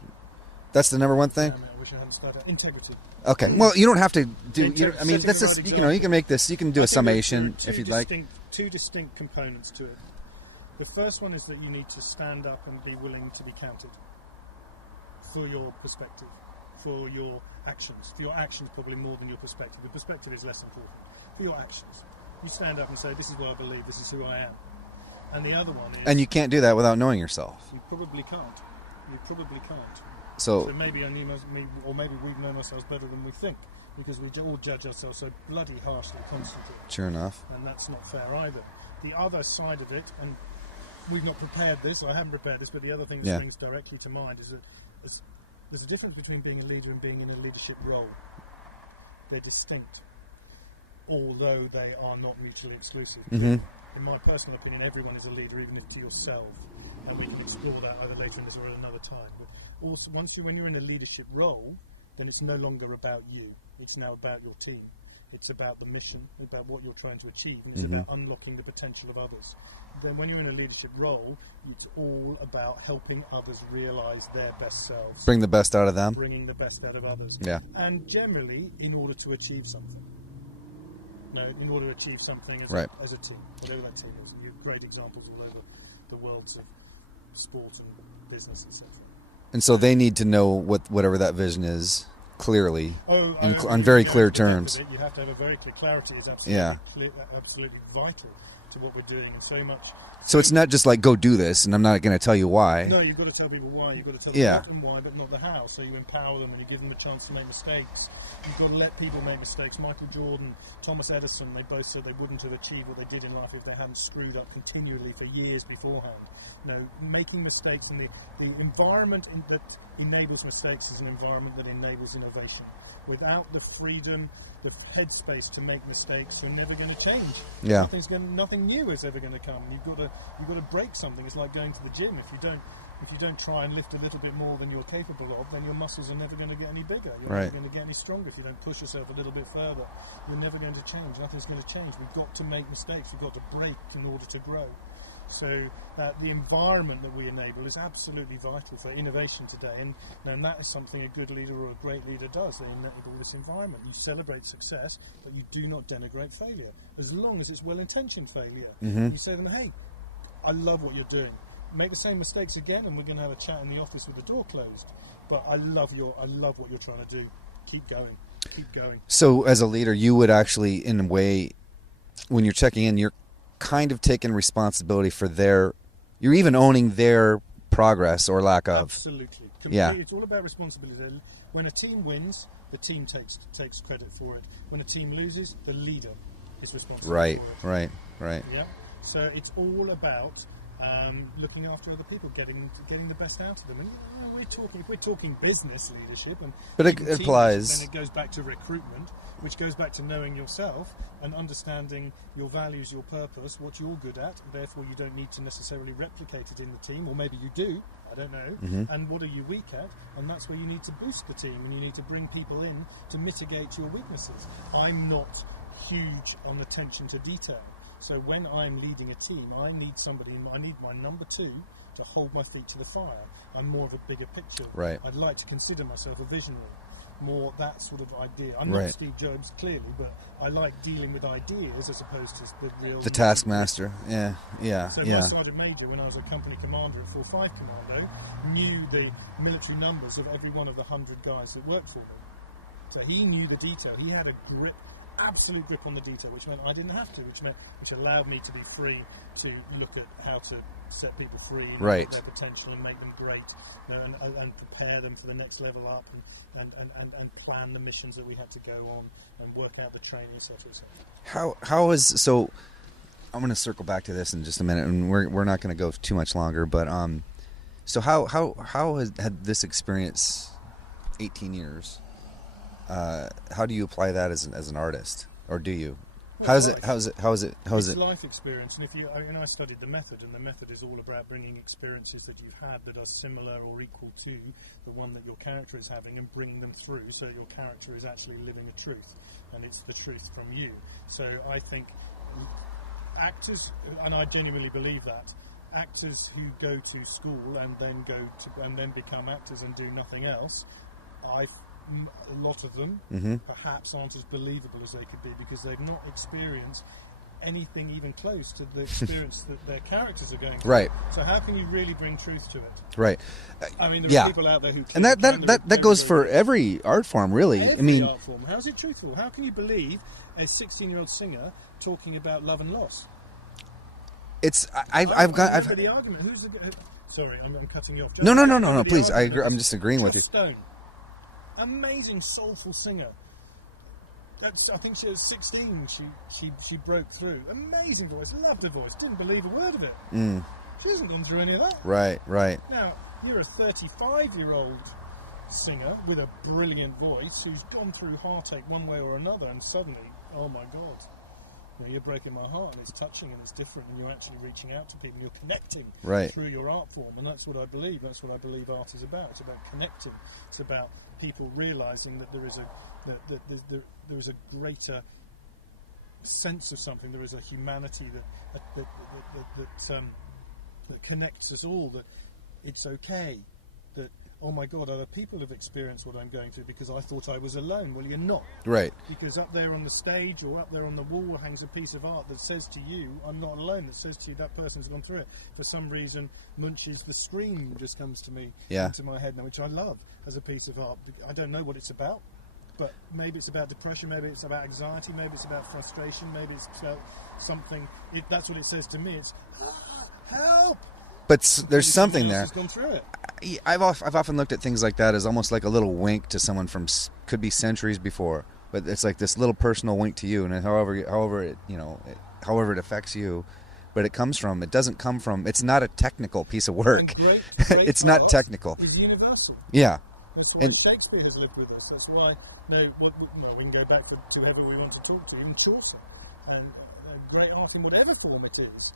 That's the number one thing? I wish I hadn't started. Integrity. Okay. Well, you don't have to do... I mean, that's just, you can make this... You can do a summation if you'd like. Two distinct components to it. The first one is that you need to stand up and be willing to be counted for your perspective, for your actions. For your actions, probably more than your perspective. The perspective is less important. For your actions, you stand up and say, this is what I believe, this is who I am. And the other one is... And you can't do that without knowing yourself. You probably can't. You probably can't. So maybe maybe we've known ourselves better than we think, because we all judge ourselves so bloody harshly constantly. Sure enough. And that's not fair either. The other side of it, and we've not prepared this, I haven't prepared this, but the other thing that brings directly to mind is that there's a difference between being a leader and being in a leadership role. They're distinct, although they are not mutually exclusive. Mm-hmm. In my personal opinion, everyone is a leader, even if to yourself. And we can explore that either later in this or at another time. But also, when you're in a leadership role, then it's no longer about you. It's now about your team. It's about the mission, about what you're trying to achieve, and it's about unlocking the potential of others. Then when you're in a leadership role, it's all about helping others realise their best selves. Bring the best out of them. Bringing the best out of others. Yeah. And generally, in order to achieve something. No, in order to achieve something as a team, whatever that team is. You have great examples all over the worlds of sport and business, etc. And so they need to know whatever that vision is clearly, on very clear terms. You have to have a very clear clarity. Is absolutely vital to what we're doing, and so much. So it's not just like, go do this, and I'm not going to tell you why. No, you've got to tell people why. You've got to tell them what and why, but not the how. So you empower them and you give them a chance to make mistakes. You've got to let people make mistakes. Michael Jordan, Thomas Edison, they both said they wouldn't have achieved what they did in life if they hadn't screwed up continually for years beforehand. Making mistakes, and the environment that enables mistakes is an environment that enables innovation. Without the freedom, the headspace to make mistakes, you're never going to change. Yeah. Nothing new is ever going to come. You've got to break something. It's like going to the gym. If you don't try and lift a little bit more than you're capable of, then your muscles are never going to get any bigger. You're never going to get any stronger. If you don't push yourself a little bit further, you're never going to change. Nothing's going to change. We've got to make mistakes. We've got to break in order to grow. So the environment that we enable is absolutely vital for innovation today, and that is something a good leader or a great leader does. They enable this environment. You celebrate success, but you do not denigrate failure, as long as it's well-intentioned failure. You say to them, hey, I love what you're doing. Make the same mistakes again, and we're going to have a chat in the office with the door closed. But I love what you're trying to do. Keep going. Keep going. So as a leader, you would actually, in a way, when you're checking in, you're kind of taking responsibility for you're even owning their progress or lack of. Absolutely. Yeah. It's all about responsibility. When a team wins, the team takes credit for it. When a team loses, the leader is responsible for it. Right. Yeah. So it's all about looking after other people, getting the best out of them. And if we're talking business leadership, but it applies. Then it goes back to recruitment, which goes back to knowing yourself and understanding your values, your purpose, what you're good at. Therefore, you don't need to necessarily replicate it in the team, or maybe you do. I don't know. And what are you weak at? And that's where you need to boost the team, and you need to bring people in to mitigate your weaknesses. I'm not huge on attention to detail. So when I'm leading a team, I need my number two to hold my feet to the fire. I'm more of a bigger picture. Right. I'd like to consider myself a visionary, more that sort of idea. I'm not Steve Jobs, clearly, but I like dealing with ideas as opposed to the taskmaster. Yeah. So my sergeant major, when I was a company commander at 4-5 Commando, knew the military numbers of every one of the 100 guys that worked for me. So he knew the detail. He had a absolute grip on the detail, which meant I didn't have to, which allowed me to be free to look at how to set people free and look at their potential and make them great, and prepare them for the next level up, and plan the missions that we had to go on and work out the training, etc. So I'm going to circle back to this in just a minute, and we're not going to go too much longer, but so how had this experience, 18 years, how do you apply that as an artist, or do you? How is it? It's life experience, and I studied the method, and the method is all about bringing experiences that you've had that are similar or equal to the one that your character is having, and bringing them through so that your character is actually living a truth, and it's the truth from you. So I think actors, and I genuinely believe that, actors who go to school and then become actors and do nothing else, a lot of them perhaps aren't as believable as they could be, because they've not experienced anything even close to the experience that their characters are going through. Right. So how can you really bring truth to it? Right. I mean, there are people out there who... And that goes for every art form, really. Every art form. How's it truthful? How can you believe a 16-year-old singer talking about love and loss? I've heard the argument. Sorry, I'm cutting you off. No, please. I'm just agreeing with you. Stone. Amazing soulful singer. I think she was 16. She broke through. Amazing voice. Loved her voice. Didn't believe a word of it. She hasn't gone through any of that. Right. Now you're a 35-year-old singer with a brilliant voice who's gone through heartache one way or another, and suddenly, oh my God, you're breaking my heart, and it's touching, and it's different, and you're actually reaching out to people, and you're connecting through your art form, and that's what I believe. That's what I believe art is about. It's about connecting. It's about people realising that there is a greater sense of something. There is a humanity that connects us all. That it's okay. That, oh my God, other people have experienced what I'm going through because I thought I was alone. Well, you're not. Right. Because up there on the stage or up there on the wall hangs a piece of art that says to you, I'm not alone. That says to you, that person's gone through it. For some reason, Munch's The Scream just comes to me into my head now, which I love as a piece of art. I don't know what it's about, but maybe it's about depression, maybe it's about anxiety, maybe it's about frustration, maybe it's about something. That's what it says to me. It's, help! But there's something there. Gone through it. I've often looked at things like that as almost like a little wink to someone from could be centuries before, but it's like this little personal wink to you, and however it affects you, but it doesn't come from. It's not a technical piece of work. Great it's not technical. It's universal. Yeah. That's why Shakespeare has lived with us. That's why we can go back to whoever we want to talk to, even Chaucer, and great art in whatever form it is.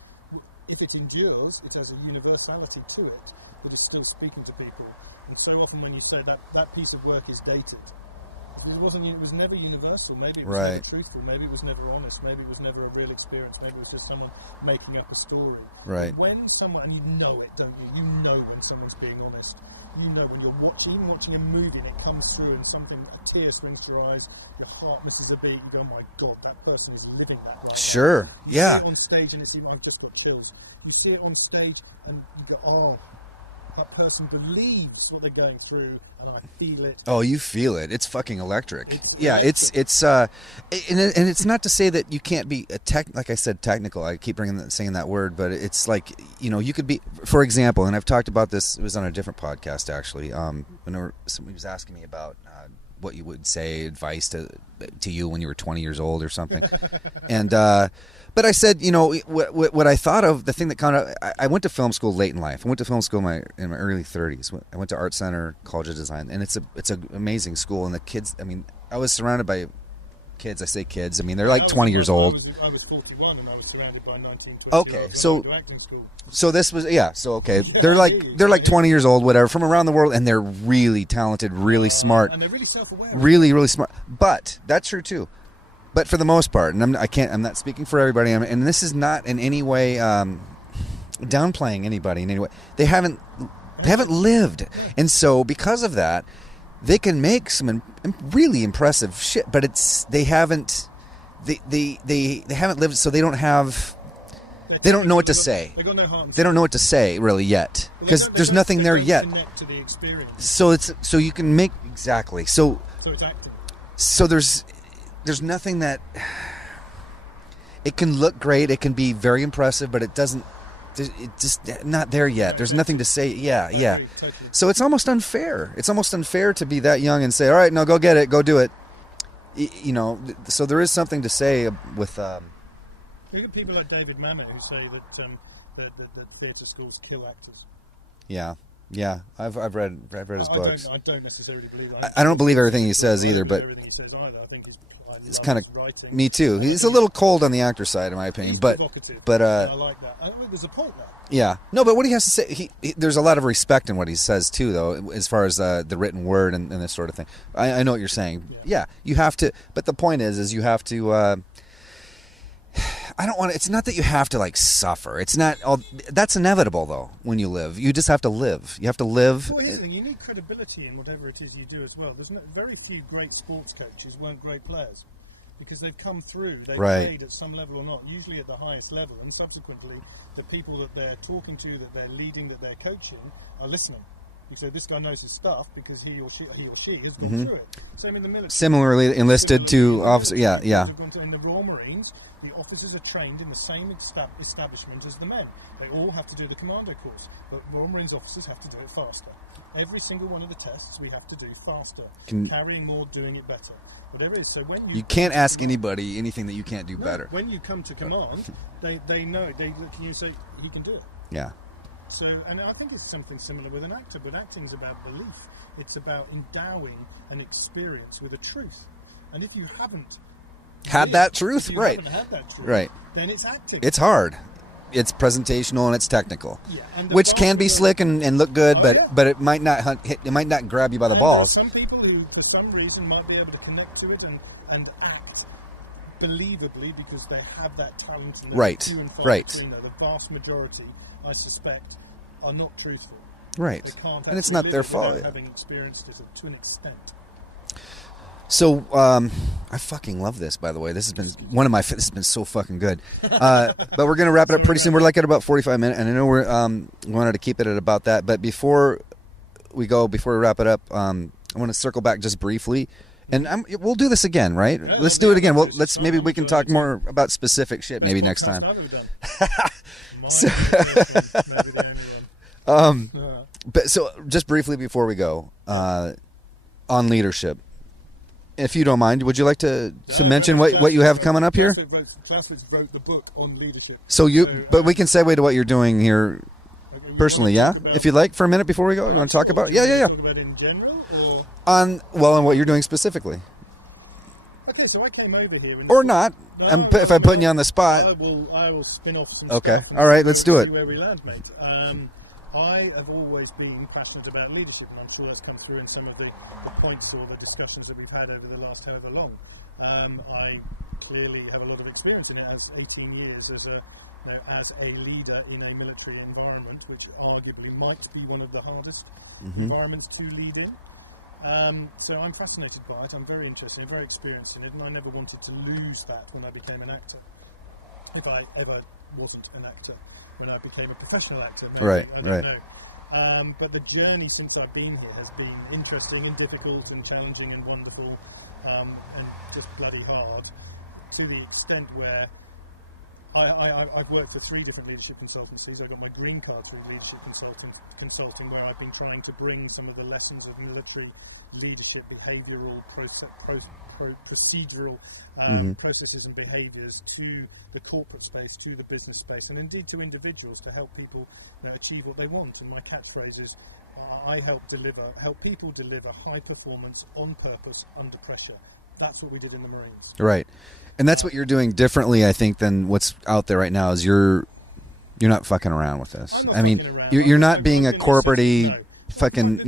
If it endures, it has a universality to it that is still speaking to people. And so often when you say that piece of work is dated, it was never universal. Maybe it was never truthful. Maybe it was never honest. Maybe it was never a real experience. Maybe it was just someone making up a story. Right. When someone, and you know it, don't you? You know when someone's being honest. You know when you're watching a movie and it comes through and a tear swings to your eyes, your heart misses a beat, you go, oh my God, that person is living that life. Sure, yeah. You see it on stage and I've just got chills. You see it on stage and you go, oh, that person believes what they're going through, and I feel it. Oh, you feel it. It's fucking electric. It's and it's not to say that you can't be like I said, technical. I keep saying that word, but it's like, you could be, for example, and I've talked about this. It was on a different podcast actually. Somebody was asking me about what you would say advice to you when you were 20 years old or something, and. But I said, what I thought of, the thing that kind of, I went to film school late in life. I went to film school in my early 30s. I went to Art Center College of Design, and it's an amazing school. And the kids, I was surrounded by kids. I say kids. They're like 20 years old. I was 41, and I was surrounded by 19, 20 Okay, so this was okay. Yeah, they're like 20 years old, whatever, from around the world, and they're really talented, really smart, and they're really self-aware. Really, really smart. But that's true too. But for the most part, and I'm not speaking for everybody, and this is not in any way downplaying anybody in any way. They haven't lived, and so because of that, they can make some really impressive shit. But they haven't lived, so they don't have. They don't know what to say. They got no heart. They don't know what to say really yet, because there's nothing there yet. Connect to the experience. So you can make exactly so. So it's active. So there's nothing that it can look great, it can be very impressive, but it's just not there yet. There's nothing to say. Yeah. So it's almost unfair. It's almost unfair to be that young and say, all right, no, go get it, go do it. So there is something to say with. Look at people like David Mamet who say that theatre schools kill actors. Yeah. Yeah, I've read his books. I don't necessarily believe that. I don't believe everything he says either, but everything he says either. I think it's kind of writing. me too. He's a little cold on the actor side, in my opinion, He's but provocative. but I like that. There's a point there. yeah, no, but what he has to say, he there's a lot of respect in what he says too, though, as far as the written word and this sort of thing. I know what you're saying. Yeah, you have to, but the point is you have to. I don't want to. It's not that you have to like suffer. It's not. That's inevitable though. When you live, you just have to live. You have to live. Well, here's the thing, you need credibility in whatever it is you do as well. There's very few great sports coaches weren't great players because they've come through. They played at some level or not, usually at the highest level, and subsequently the people that they're talking to, that they're leading, that they're coaching, are listening. You say this guy knows his stuff because he or she has gone through it. Same in the military. Similarly enlisted to officer. Yeah. In the Royal Marines, the officers are trained in the same establishment as the men. They all have to do the commando course, but Royal Marines officers have to do it faster. Every single one of the tests we have to do faster, carrying more, doing it better. Whatever it is. So when you can't ask anybody anything that you can't do better. When you come to command, they know. They look at you and say he can do it. Yeah. So, and I think it's something similar with an actor, but acting is about belief. It's about endowing an experience with a truth. And if you haven't had that truth, right? Right. Then it's acting. It's hard. It's presentational and it's technical, and which can be slick and look good, but it might not it might not grab you by the balls. Some people who, for some reason, might be able to connect to it and act believably because they have that talent. And right. The vast majority, I suspect, are not truthful. Right. They can't and it's not their fault. Having experienced it to an extent. So, I fucking love this, by the way. This has been this has been so fucking good. But we're going to wrap it up pretty soon. We're like at about 45 minutes, and I know we wanted to keep it at about that. But before we wrap it up, I want to circle back just briefly. And we'll do this again, right? Yeah, let's do it again. Well, maybe we can talk more about specific shit maybe next time. But so just briefly before we go, on leadership, if you don't mind, would you like to mention what you have coming up here? Classwitz wrote the book on leadership. But we can segue to what you're doing here personally, yeah? If you'd like, for a minute before we go, you want to talk about? Yeah. Talk about in general, or on what you're doing specifically. Okay, so I came over here. Or not. If I'm putting you on the spot. I will spin off some Okay. stuff. All right, let's do it. Where we land, mate. I have always been passionate about leadership, and I'm sure it's come through in some of the points or the discussions that we've had over the last however long. I clearly have a lot of experience in it, as 18 years as a leader in a military environment, which arguably might be one of the hardest environments to lead in. So I'm fascinated by it. I'm very interested and very experienced in it, and I never wanted to lose that when I became an actor. If I ever wasn't an actor. When I became a professional actor. Right. I don't know. But the journey since I've been here has been interesting and difficult and challenging and wonderful and just bloody hard, to the extent where I've worked for 3 different leadership consultancies. I got my green card through leadership consulting, where I've been trying to bring some of the lessons of military leadership, behavioural, procedural processes and behaviours to the corporate space, to the business space, and indeed to individuals, to help people achieve what they want. And my catchphrase is, I help people deliver high performance on purpose under pressure. That's what we did in the Marines. Right. And that's what you're doing differently, I think, than what's out there right now, is you're not fucking around with this. I mean, you're not being a corporate-y fucking,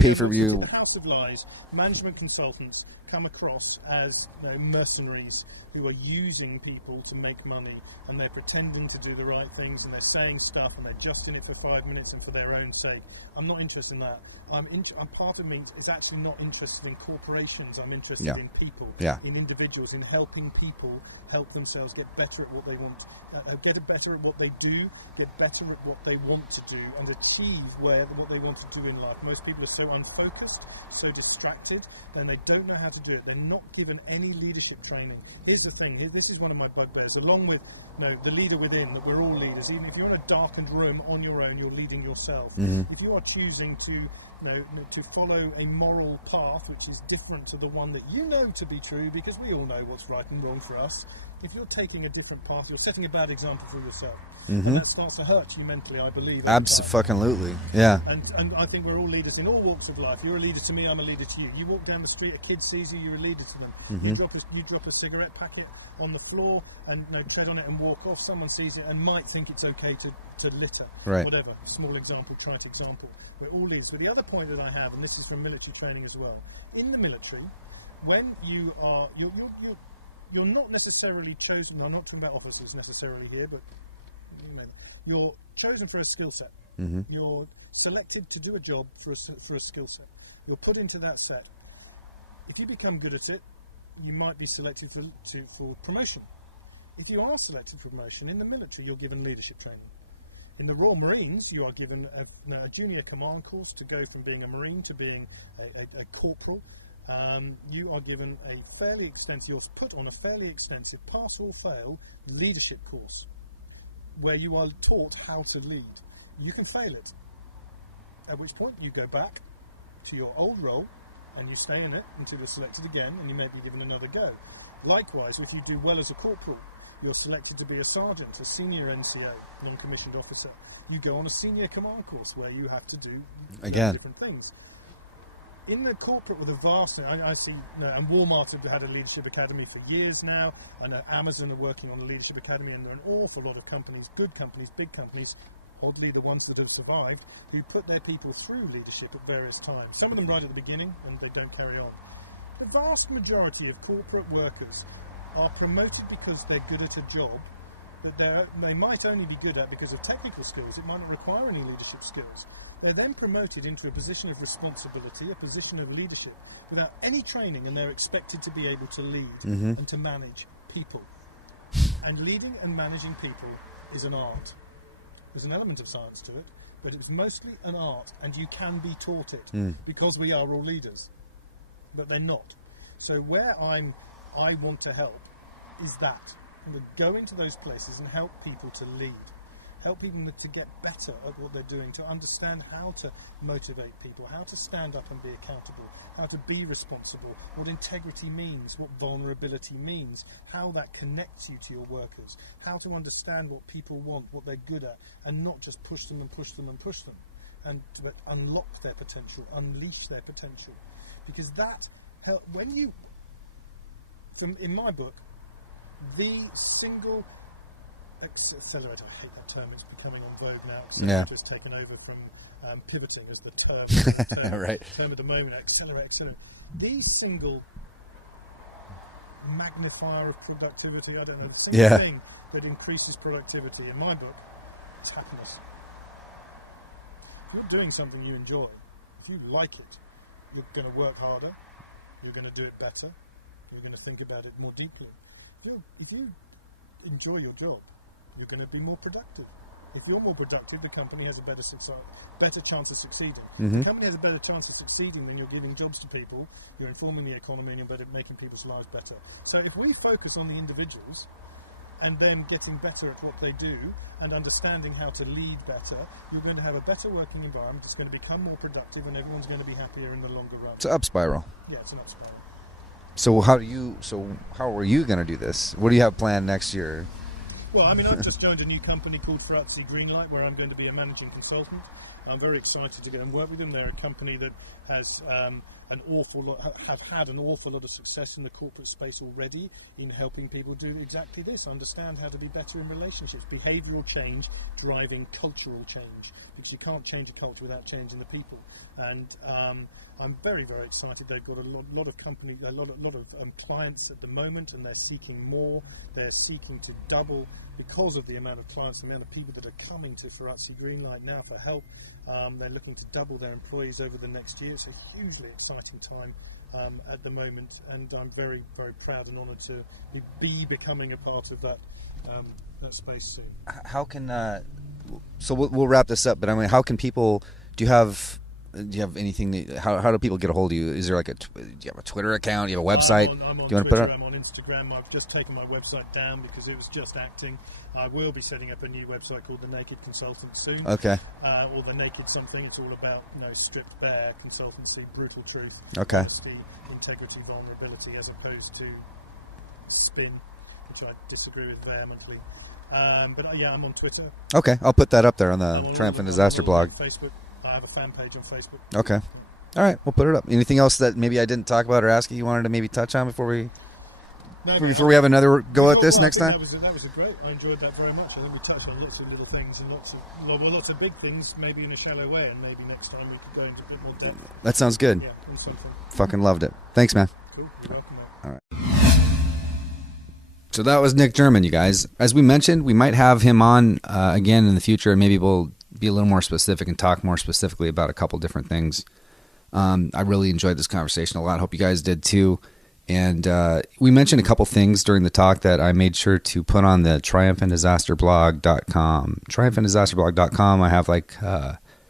pay-per-view. The House of Lies, management consultants come across as mercenaries who are using people to make money, and they're pretending to do the right things, and they're saying stuff, and they're just in it for 5 minutes and for their own sake. I'm not interested in that. Part of me is actually not interested in corporations. I'm interested in people, in individuals, in helping people help themselves get better at what they want, get better at what they do, get better at what they want to do, and achieve what they want to do in life. Most people are so unfocused, so distracted, and they don't know how to do it. They're not given any leadership training. Here's the thing. This is one of my bugbears, along with the leader within, that we're all leaders. Even if you're in a darkened room on your own, you're leading yourself. If you are choosing to follow a moral path which is different to the one that you know to be true, because we all know what's right and wrong for us, if you're taking a different path, you're setting a bad example for yourself. Mm-hmm. And that starts to hurt you mentally, I believe. Absolutely, yeah. And I think we're all leaders in all walks of life. You're a leader to me, I'm a leader to you. You walk down the street, a kid sees you, you're a leader to them. Mm-hmm. You drop a cigarette packet on the floor and tread on it and walk off. Someone sees it and might think it's okay to litter. Right. Whatever. Small example, trite example. We're all leaders. But the other point that I have, and this is from military training as well, in the military, when you are... You're not necessarily chosen. I'm not talking about officers necessarily here, but you're chosen for a skill set. Mm-hmm. You're selected to do a job for a skill set. You're put into that set. If you become good at it, you might be selected for promotion. If you are selected for promotion in the military, you're given leadership training. In the Royal Marines, you are given a junior command course to go from being a Marine to being a corporal. You are given a fairly extensive, you're put on a fairly extensive pass or fail leadership course where you are taught how to lead. You can fail it, at which point you go back to your old role and you stay in it until you're selected again and you may be given another go. Likewise, if you do well as a corporal, you're selected to be a sergeant, a senior NCO, non-commissioned officer. You go on a senior command course where you have to do different things. In the corporate with a vast, I see, and Walmart have had a leadership academy for years now. I know Amazon are working on a leadership academy, and there are an awful lot of companies, good companies, big companies, oddly the ones that have survived, who put their people through leadership at various times. Some of them right at the beginning, and they don't carry on. The vast majority of corporate workers are promoted because they're good at a job that they might only be good at because of technical skills. It might not require any leadership skills. They're then promoted into a position of responsibility, a position of leadership, without any training, and they're expected to be able to lead and to manage people. And leading and managing people is an art. There's an element of science to it, but it's mostly an art, and you can be taught it because we are all leaders, but they're not. So where I want to help is that. I'm going to go into those places and help people to lead. Help people to get better at what they're doing, to understand how to motivate people, how to stand up and be accountable, how to be responsible, what integrity means, what vulnerability means, how that connects you to your workers, how to understand what people want, what they're good at, and not just push them and push them and push them, and to unlock their potential, unleash their potential. Because that help when you, in my book, the single accelerator, I hate that term, it's becoming on vogue now. Accelerator has taken over from pivoting as the term, right. term at the moment. Accelerate. The single magnifier of productivity, I don't know, the single thing that increases productivity in my book is happiness. If you're doing something you enjoy, if you like it, you're going to work harder, you're going to do it better, you're going to think about it more deeply. If you enjoy your job, you're going to be more productive. If you're more productive, the company has a better chance of succeeding. Mm-hmm. The company has a better chance of succeeding when you're giving jobs to people, you're informing the economy, and you're making people's lives better. So if we focus on the individuals and then getting better at what they do and understanding how to lead better, you're going to have a better working environment. It's going to become more productive, and everyone's going to be happier in the longer run. It's an up spiral. Yeah, it's an up spiral. So how are you going to do this? What do you have planned next year? Well, I mean, I've just joined a new company called Ferrazzi Greenlight, where I'm going to be a managing consultant. I'm very excited to get and work with them. They're a company that has have had an awful lot of success in the corporate space already in helping people do exactly this, understand how to be better in relationships, behavioural change driving cultural change, because you can't change a culture without changing the people. And I'm very, very excited. They've got a lot of clients at the moment, and they're seeking more. They're seeking to double because of the amount of clients and the amount of people that are coming to Ferrazzi Greenlight now for help. They're looking to double their employees over the next year. It's a hugely exciting time at the moment, and I'm very, very proud and honoured to be becoming a part of that space soon. How can so we'll wrap this up, but I mean, how can people? Do you have anything? How do people get a hold of you? Is there do you have a Twitter account? Do you have a website? I'm on do you want Twitter, to put it? I'm on Instagram. I've just taken my website down because it was just acting. I will be setting up a new website called The Naked Consultant soon. Okay. Or The Naked something. It's all about stripped bare consultancy, brutal truth, okay, honesty, integrity, vulnerability, as opposed to spin. which I disagree with vehemently. But yeah, I'm on Twitter. Okay, I'll put that up there on the I'm on Triumph and all- Disaster I'm on all blog. Facebook. I have a fan page on Facebook. Okay. All right, we'll put it up. Anything else that maybe I didn't talk about or ask you wanted to maybe touch on before we have another go at this next time? That was a great. I enjoyed that very much. I think we touched on lots of little things and lots of big things, maybe in a shallow way, and maybe next time we could go into a bit more depth. That sounds good. Yeah, and something. Fucking loved it. Thanks, man. Cool. You're welcome, mate. All right. So that was Nick Jermyn, you guys. As we mentioned, we might have him on again in the future, and maybe we'll be a little more specific and talk more specifically about a couple different things. I really enjoyed this conversation a lot. Hope you guys did too. And we mentioned a couple things during the talk that I made sure to put on the triumphanddisasterblog.com. Triumphanddisasterblog.com, I have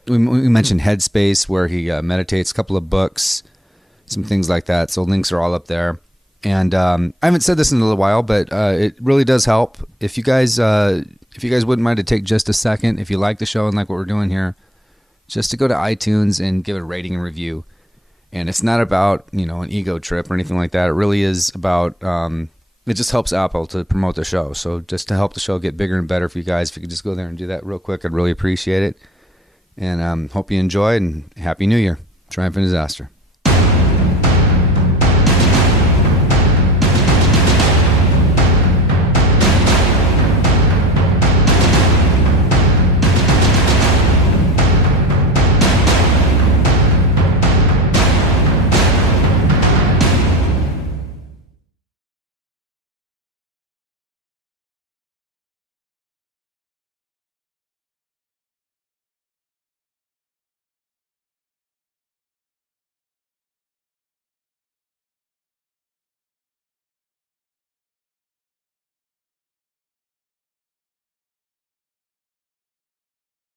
we mentioned Headspace, where he meditates, a couple of books, some things like that. So links are all up there. And I haven't said this in a little while, but it really does help. If you guys wouldn't mind to take just a second, if you like the show and like what we're doing here, just to go to iTunes and give it a rating and review. And it's not about, an ego trip or anything like that. It really is about, it just helps Apple to promote the show. So just to help the show get bigger and better for you guys, if you could just go there and do that real quick, I'd really appreciate it. And hope you enjoy, and Happy New Year. Triumph and Disaster.